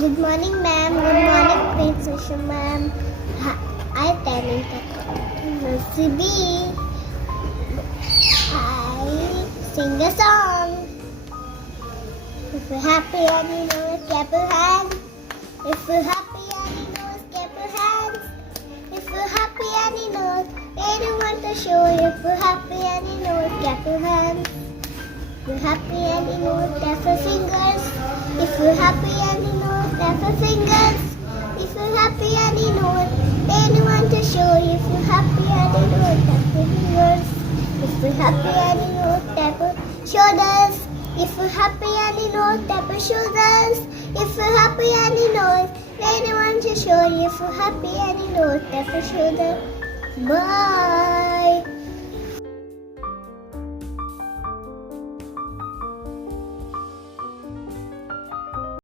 Good morning, ma'am. Good morning, Princess ma'am. I tell you CB. I sing a song. If you're happy and you know it, clap your hands. If you're happy and you know it, clap your hands. If you're happy and you know it, anyone to show you. If you're happy and you know it, clap your hands. If you're happy and you know it, clap your fingers. If you're happy and you know it, clap your fingers. If you're happy and you know it, anyone to show you. If you're happy and you know it, clap your fingers. If you're happy and you know it, clap your shoulders. If you're happy and you know it, tap your shoulders. If you're happy and you know it, anyone to show you. If you're happy and you know it, tap your shoulder. Bye.